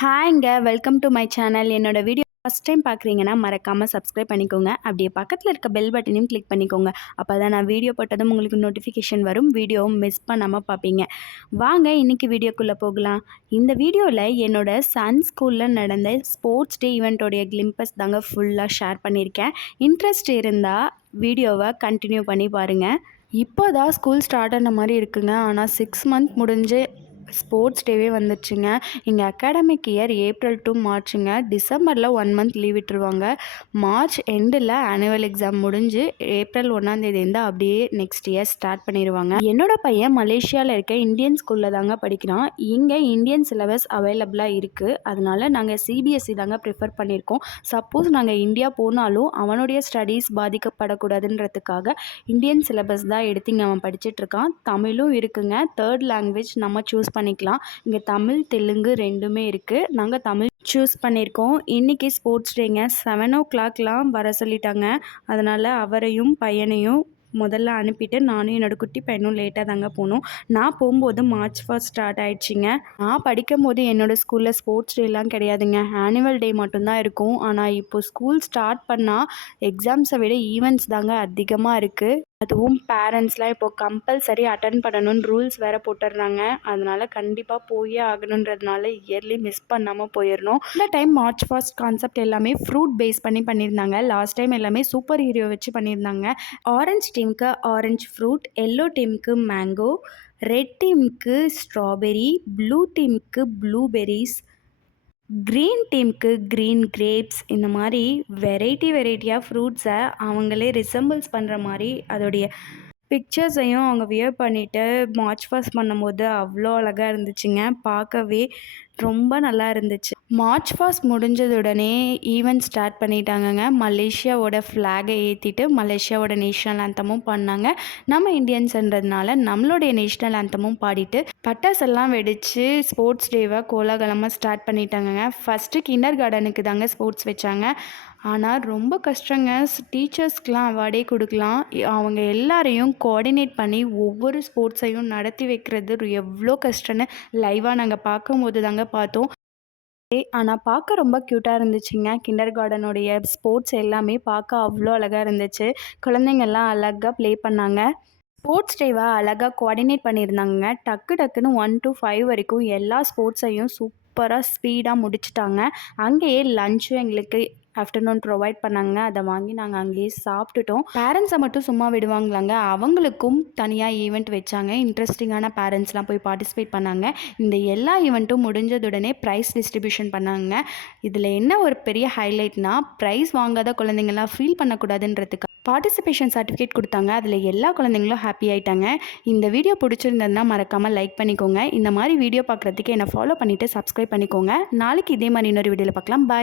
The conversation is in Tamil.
ஹாய்ங்க வெல்கம் டு மை சேனல். என்னோட வீடியோ ஃபஸ்ட் டைம் பார்க்குறீங்கன்னா மறக்காமல் சப்ஸ்கிரைப் பண்ணிக்கோங்க. அப்படியே பக்கத்தில் இருக்க பெல் பட்டனையும் கிளிக் பண்ணிக்கோங்க. அப்போ தான் நான் வீடியோ போட்டதும் உங்களுக்கு நோட்டிஃபிகேஷன் வரும். வீடியோவும் மிஸ் பண்ணாமல் பார்ப்பீங்க. வாங்க இன்றைக்கி வீடியோக்குள்ளே போகலாம். இந்த வீடியோவில் என்னோட சன் ஸ்கூலில் நடந்த ஸ்போர்ட்ஸ் டே ஈவெண்ட்டோடைய கிளிம்பஸ் தாங்க ஃபுல்லாக ஷேர் பண்ணியிருக்கேன். இன்ட்ரெஸ்ட் இருந்தால் வீடியோவை கண்டினியூ பண்ணி பாருங்கள். இப்போ தான் ஸ்கூல் ஸ்டார்ட் ஆன மாதிரி இருக்குங்க. ஆனால் 6 மந்த் முடிஞ்சு ஸ்போர்ட்ஸ் டேவே வந்துடுச்சுங்க. எங்கள் அகாடமிக் இயர் ஏப்ரல் டு மார்ச்சுங்க. டிசம்பரில் 1 மந்த் லீவ் விட்டுருவாங்க. மார்ச் எண்டில் ஆனுவல் எக்ஸாம் முடிஞ்சு ஏப்ரல் 1ஆந்தேதிலேருந்து அப்படியே நெக்ஸ்ட் இயர் ஸ்டார்ட் பண்ணிடுவாங்க. என்னோட பையன் மலேசியாவில் இருக்க இந்தியன் ஸ்கூலில் தாங்க படிக்கிறான். இங்கே இந்தியன் சிலபஸ் அவைலபிளாக இருக்குது. அதனால் நாங்கள் சிபிஎஸ்சி தாங்க ப்ரிஃபர் பண்ணியிருக்கோம். சப்போஸ் நாங்கள் இந்தியா போனாலும் அவனுடைய ஸ்டடீஸ் பாதிக்கப்படக்கூடாதுன்றதுக்காக இந்தியன் சிலபஸ் தான் எடுத்து இங்கே அவன் படிச்சிட்ருக்கான். தமிழும் இருக்குங்க. 3rd லாங்குவேஜ் நம்ம சூஸ் பண்ணிக்கலாம். இங்கே தமிழ் தெலுங்கு ரெண்டுமே இருக்குது. நாங்கள் தமிழ் சூஸ் பண்ணியிருக்கோம். இன்றைக்கி ஸ்போர்ட்ஸ் டேங்க. 7 o'clockலாம் வர சொல்லிட்டாங்க. அதனால் அவரையும் பையனையும் முதல்ல அனுப்பிட்டு நானும் என்னோடய குட்டி பையனும் லேட்டாக தாங்க போனோம். நான் போகும்போது மார்ச் 1 ஸ்டார்ட் ஆகிடுச்சிங்க. நான் படிக்கும் போது என்னோடய ஸ்கூலில் ஸ்போர்ட்ஸ் டேலாம் கிடையாதுங்க. ஆனுவல் டே மட்டும்தான் இருக்கும். ஆனால் இப்போது ஸ்கூல் ஸ்டார்ட் பண்ணால் எக்ஸாம்ஸை விட ஈவெண்ட்ஸ் தாங்க அதிகமாக இருக்குது. அதுவும் பேரண்ட்ஸ்லாம் இப்போது கம்பல்சரி அட்டன் பண்ணணும்னு ரூல்ஸ் வேறு போட்டுடுறாங்க. அதனால் கண்டிப்பாக போயே ஆகணுன்றதுனால இயர்லி மிஸ் பண்ணாமல் போயிடணும். இந்த டைம் மார்ச் 1 கான்செப்ட் எல்லாமே ஃப்ரூட் பேஸ் பண்ணியிருந்தாங்க. லாஸ்ட் டைம் எல்லாமே சூப்பர் ஹீரோ வச்சு பண்ணியிருந்தாங்க. ஆரஞ்ச் டீமுக்கு ஆரஞ்ச் ஃப்ரூட், எல்லோ டீமுக்கு மேங்கோ, ரெட் டீமுக்கு ஸ்ட்ராபெரி, ப்ளூ டீமுக்கு ப்ளூபெரிஸ், க்ரீன் டீமுக்கு க்ரீன் கிரேப்ஸ். இந்த மாதிரி வெரைட்டியாக ஃப்ரூட்ஸை அவங்களே ரிசம்பிள்ஸ் பண்ணுற மாதிரி அதோடைய பிக்சர்ஸையும் அவங்க வியர் பண்ணிவிட்டு மார்ச் 1 பண்ணும்போது அவ்வளோ அழகாக இருந்துச்சுங்க. பார்க்கவே ரொம்ப நல்லா இருந்துச்சு. மார்ச் 1 முடிஞ்சதுடனே ஈவெண்ட் ஸ்டார்ட் பண்ணிட்டாங்கங்க. மலேசியாவோட ஃப்ளாகை ஏற்றிட்டு மலேசியாவோட நேஷ்னல் ஆந்தமும் பண்ணாங்க. நம்ம இந்தியன்ஸ்ன்றதுனால நம்மளுடைய நேஷ்னல் ஆந்தமும் பாடிட்டு பட்டாசெல்லாம் வெடித்து ஸ்போர்ட்ஸ் டேவை கோலாகலமாக ஸ்டார்ட் பண்ணிட்டாங்கங்க. ஃபஸ்ட்டு கிண்டர் கார்டனுக்கு தாங்க ஸ்போர்ட்ஸ் வச்சாங்க. ஆனால் ரொம்ப கஷ்டங்க. டீச்சர்ஸ்க்கெலாம் அவார்டே கொடுக்கலாம். அவங்க எல்லாரையும் கோஆர்டினேட் பண்ணி ஒவ்வொரு ஸ்போர்ட்ஸையும் நடத்தி வைக்கிறது எவ்வளோ கஷ்டம்னு லைவாக நாங்கள் பார்க்கும்போது தாங்க பார்த்தோம். ஆனால் பார்க்க ரொம்ப க்யூட்டாக இருந்துச்சுங்க. கிண்டர் கார்டனுடைய ஸ்போர்ட்ஸ் எல்லாமே பார்க்க அவ்வளோ அழகாக இருந்துச்சு. குழந்தைங்கள்லாம் அழகாக ப்ளே பண்ணாங்க. ஸ்போர்ட்ஸ் டேவை அழகாக கோஆர்டினேட் பண்ணியிருந்தாங்க. டக்குன்னு 1 to 5 வரைக்கும் எல்லா ஸ்போர்ட்ஸையும் சூப்பராக ஸ்பீடாக முடிச்சிட்டாங்க. அங்கேயே லஞ்சும் எங்களுக்கு ஆஃப்டர்நூன் ப்ரொவைட் பண்ணாங்க. அதை வாங்கி நாங்கள் அங்கேயே சாப்பிட்டுட்டோம். பேரண்ட்ஸை மட்டும் சும்மா விடுவாங்களாங்க. அவங்களுக்கும் தனியாக ஈவெண்ட் வச்சாங்க. இன்ட்ரெஸ்டிங்கான பேரண்ட்ஸ்லாம் போய் பார்ட்டிசிபேட் பண்ணாங்க. இந்த எல்லா ஈவெண்ட்டும் முடிஞ்சதுடனே ப்ரைஸ் டிஸ்ட்ரிபியூஷன் பண்ணாங்க. இதில் என்ன ஒரு பெரிய ஹைலைட்னால் ப்ரைஸ் வாங்காத குழந்தைங்களாம் ஃபீல் பண்ணக்கூடாதுன்றதுக்கு பார்ட்டிசிபேஷன் சர்டிஃபிகேட் கொடுத்தாங்க. அதில் எல்லா குழந்தைங்களும் ஹாப்பி ஆகிட்டாங்க. இந்த வீடியோ பிடிச்சிருந்ததுன்னா மறக்காமல் லைக் பண்ணிக்கோங்க. இந்த மாதிரி வீடியோ பார்க்குறதுக்கு என்னை ஃபாலோ பண்ணிவிட்டு சப்ஸ்கிரைப் பண்ணிக்கோங்க. நாளைக்கு இதே மாதிரி இன்னொரு வீடியோவில் பார்க்கலாம். பாய்.